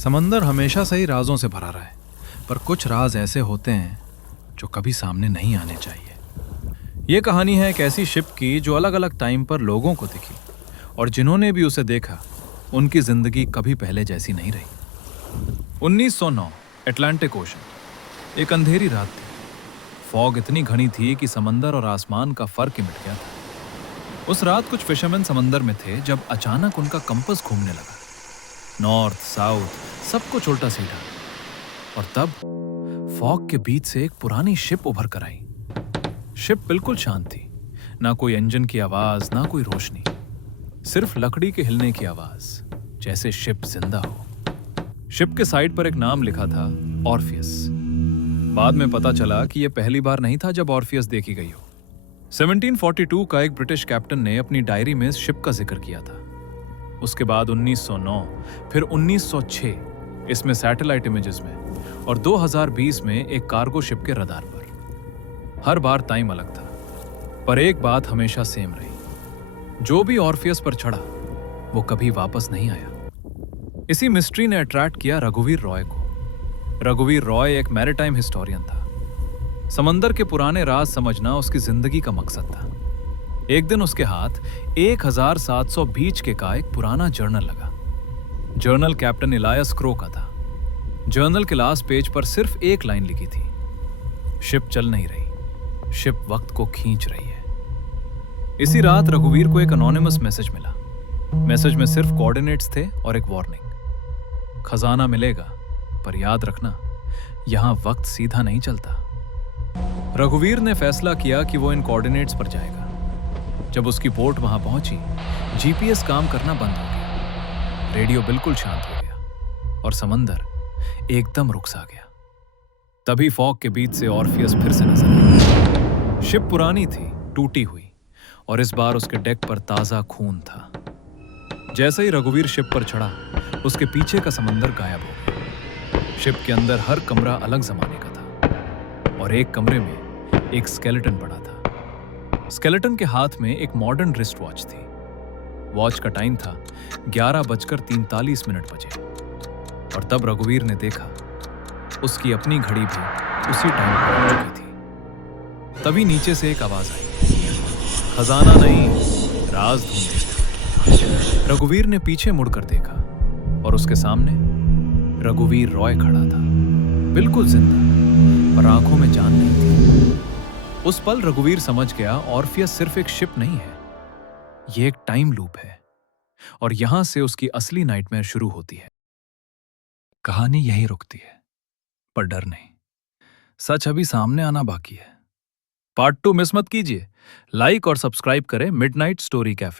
समंदर हमेशा से ही राजों से भरा रहा है, पर कुछ राज ऐसे होते हैं जो कभी सामने नहीं आने चाहिए। ये कहानी है एक ऐसी शिप की जो अलग अलग टाइम पर लोगों को दिखी, और जिन्होंने भी उसे देखा उनकी जिंदगी कभी पहले जैसी नहीं रही। 1909 अटलांटिक ओशन। एक अंधेरी रात थी। फॉग इतनी घनी थी कि समंदर और आसमान का फर्क ही मिट गया था। उस रात कुछ फिशरमैन समंदर में थे जब अचानक उनका कंपास घूमने लगा। नॉर्थ साउथ सब कुछ उल्टा सीधा। और तब फॉग के बीच से एक पुरानी शिप उभर कर आई। शिप बिल्कुल शांत थी, ना कोई इंजन की आवाज, ना कोई रोशनी, सिर्फ लकड़ी के हिलने की आवाज, जैसे शिप जिंदा हो। शिप के साइड पर एक नाम लिखा था, ऑर्फियस। बाद में पता चला कि यह पहली बार नहीं था जब ऑर्फियस देखी गई हो। 1742 का एक ब्रिटिश कैप्टन ने अपनी डायरी में इस शिप का जिक्र किया था। उसके बाद 1909, फिर 1906 इसमें सैटेलाइट इमेजेस में, और 2020 में एक कार्गो शिप के रडार पर। हर बार टाइम अलग था, पर एक बात हमेशा सेम रही। जो भी ऑर्फियस पर चढ़ा वो कभी वापस नहीं आया। इसी मिस्ट्री ने अट्रैक्ट किया रघुवीर रॉय को। रघुवीर रॉय एक मैरीटाइम हिस्टोरियन था। समंदर के पुराने राज समझना उसकी जिंदगी का मकसद था। एक दिन उसके हाथ 1700 बीच का एक पुराना जर्नल लगा। जर्नल कैप्टन इलायस क्रो का था। जर्नल के लास्ट पेज पर सिर्फ एक लाइन लिखी थी, शिप चल नहीं रही, शिप वक्त को खींच रही है। इसी रात रघुवीर को एक अनोनिमस मैसेज मिला। मैसेज में सिर्फ कोऑर्डिनेट्स थे और एक वार्निंग, खजाना मिलेगा, पर याद रखना यहां वक्त सीधा नहीं चलता। रघुवीर ने फैसला किया कि वो इन कोऑर्डिनेट्स पर जाएगा। जब उसकी बोट वहां पहुंची, जीपीएस काम करना बंद हो गया, रेडियो बिल्कुल शांत हो गया, और समंदर एकदम रुक सा गया। तभी फॉग के बीच से ऑर्फियस फिर से नजर आई। शिप पुरानी थी, टूटी हुई, और इस बार उसके डेक पर ताजा खून था। जैसे ही रघुवीर शिप पर चढ़ा, उसके पीछे का समंदर गायब हो गया। शिप के अंदर हर कमरा अलग जमाने का था, और एक कमरे में एक स्केलेटन पड़ा था। स्केलेटन के हाथ में एक मॉडर्न रिस्ट वॉच थी। वॉच का टाइम था 11:43 बजे। और तब रघुवीर ने देखा उसकी अपनी घड़ी भी उसी टाइम पर हो चुकी थी। तभी नीचे से एक आवाज आई, खजाना नहीं, राज ढूंढे। रघुवीर ने पीछे मुड़कर देखा, और उसके सामने रघुवीर रॉय खड़ा था, बिल्कुल जिंदा, पर आंखों में जान नहीं थी। उस पल रघुवीर समझ गया, ऑर्फियस सिर्फ एक शिप नहीं है, यह एक टाइम लूप है, और यहां से उसकी असली नाइटमेयर शुरू होती है। कहानी यहीं रुकती है, पर डर नहीं, सच अभी सामने आना बाकी है। पार्ट 2 मिस मत कीजिए। लाइक और सब्सक्राइब करें मिडनाइट स्टोरी कैफे।